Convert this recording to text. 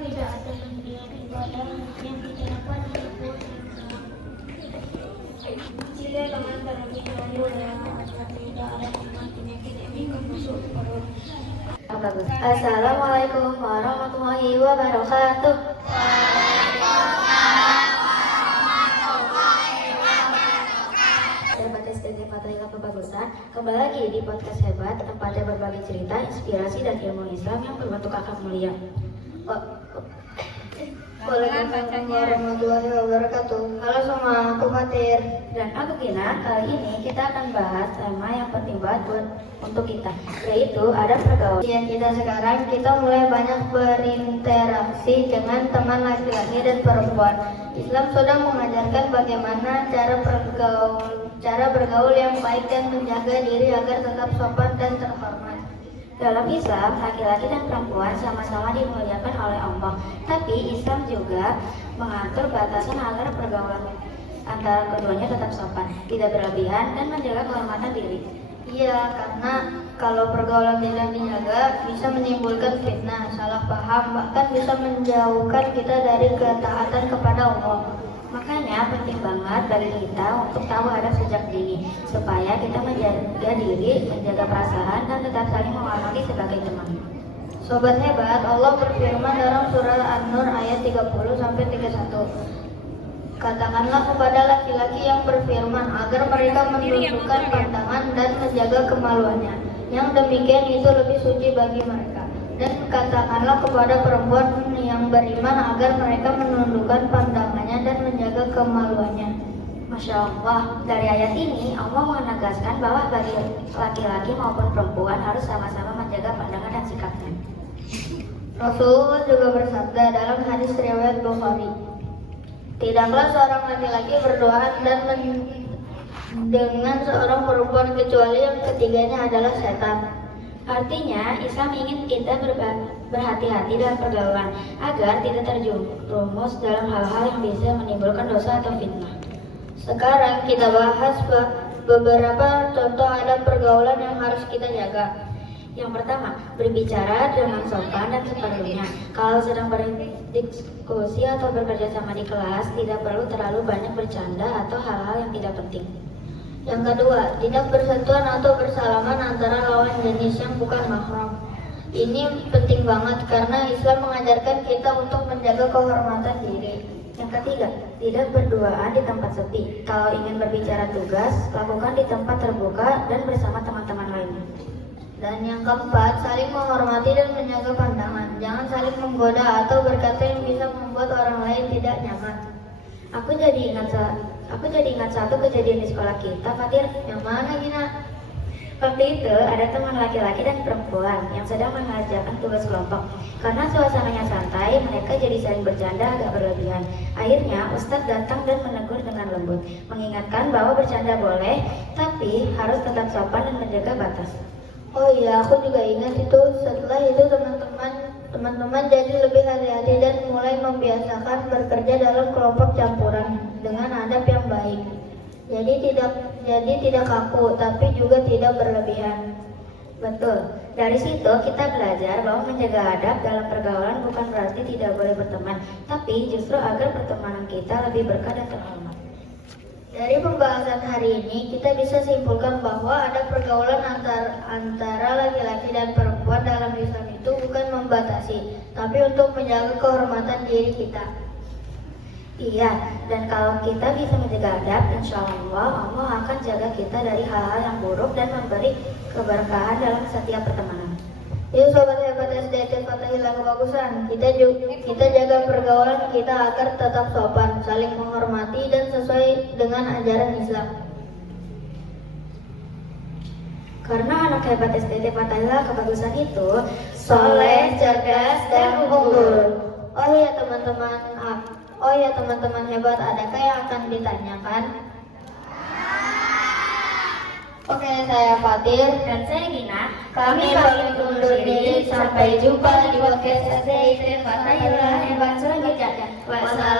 tidak ada pendirian ibadah yang tidak dapat diukur. Jika teman terlebih dahulu dalam tidak ada teman penyakit ini membusuk perut. Assalamualaikum warahmatullahi wabarakatuh. Sahabat SDT Fatahillah Kebagusan, kembali lagi di podcast Hebat, tempatnya berbagi cerita, inspirasi dan ilmu Islam yang berbentuk akhlak mulia. Waalaikumsalam warahmatullahi wabarakatuh. Halo semua, aku Fatir. Dan aku Gina. Kali ini kita akan bahas tema yang penting banget buat untuk kita, yaitu ada pergaulan. Ujian kita sekarang, kita mulai banyak berinteraksi dengan teman laki-laki dan perempuan. Islam sudah mengajarkan bagaimana cara bergaul yang baik dan menjaga diri agar tetap sopan dan terhormat. Dalam Islam, laki-laki dan perempuan sama-sama dimuliakan oleh Allah. Tapi Islam juga mengatur batasan agar pergaulan antara keduanya tetap sopan, tidak berlebihan, dan menjaga kehormatan diri. Iya, karena kalau pergaulan tidak dijaga bisa menimbulkan fitnah, salah paham, bahkan bisa menjauhkan kita dari ketaatan kepada Allah. Makanya penting banget bagi kita untuk tahu adab sejak dini, supaya kita menjaga diri, menjaga perasaan, dan tetap saling menghormati sebagai teman. Sobat Hebat, Allah berfirman dalam surah An-Nur ayat 30-31. Katakanlah kepada laki-laki yang berfirman agar mereka menundukkan pandangan dan menjaga kemaluannya. Yang demikian itu lebih suci bagi mereka. Dan katakanlah kepada perempuan yang beriman agar mereka menundukkan pandangannya dan menjaga kemaluannya. Masya Allah, dari ayat ini Allah menegaskan bahwa bagi laki-laki maupun perempuan harus sama-sama menjaga pandangan dan sikapnya. Rasulullah juga bersabda dalam hadis riwayat Bukhari, tidaklah seorang laki-laki berduaan dengan seorang perempuan kecuali yang ketiganya adalah setan. Artinya, Islam ingin kita berhati-hati dalam pergaulan agar tidak terjerumus dalam hal-hal yang bisa menimbulkan dosa atau fitnah. Sekarang kita bahas beberapa contoh adab pergaulan yang harus kita jaga. Yang pertama, berbicara dengan sopan dan seperlunya. Kalau sedang berdiskusi atau bekerja sama di kelas, tidak perlu terlalu banyak bercanda atau hal-hal yang tidak penting. Yang kedua, tidak bersentuhan atau bersalaman antara lawan jenis yang bukan mahram. Ini penting banget karena Islam mengajarkan kita untuk menjaga kehormatan diri. Yang ketiga, tidak berduaan di tempat sepi. Kalau ingin berbicara tugas, lakukan di tempat terbuka dan bersama teman-teman lainnya. Dan yang keempat, saling menghormati dan menjaga pandangan. Jangan saling menggoda atau berkata yang bisa membuat orang lain tidak nyaman. Aku jadi ingat satu kejadian di sekolah kita, Fatir. Yang mana, Gina? Waktu itu ada teman laki-laki dan perempuan yang sedang mengerjakan tugas kelompok. Karena suasananya santai, mereka jadi saling bercanda agak berlebihan. Akhirnya Ustadz datang dan menegur dengan lembut, mengingatkan bahwa bercanda boleh, tapi harus tetap sopan dan menjaga batas. Oh iya, aku juga ingat itu. Setelah itu teman-teman jadi lebih hati-hati dan mulai membiasakan bekerja dalam kelompok campuran dengan adab yang baik. Jadi tidak kaku, tapi juga tidak berlebihan. Betul. Dari situ kita belajar bahwa menjaga adab dalam pergaulan bukan berarti tidak boleh berteman, tapi justru agar pertemanan kita lebih berkah dan terhormat. Dari pembahasan hari ini, kita bisa simpulkan bahwa ada pergaulan antara laki-laki dan perempuan dalam Islam itu bukan membatasi, tapi untuk menjaga kehormatan diri kita. Iya, dan kalau kita bisa menjaga adab, insya Allah akan jaga kita dari hal-hal yang buruk dan memberi keberkahan dalam setiap pertemanan. Yuk Sobat Hebat SDT Fatahillah Kebagusan, kita jaga pergaulan kita agar tetap sopan, saling menghormati dan sesuai dengan ajaran Islam. Karena anak hebat SDT Fatahillah Kebagusan itu soleh, cerdas, dan unggul. Oh ya teman-teman hebat, adakah yang akan ditanyakan? Oke, saya Fatir dan saya Gina. Kami pamit undur diri. Sampai jumpa di podcast SDT Fatahillah Hebat selanjutnya. Wassalamualaikum.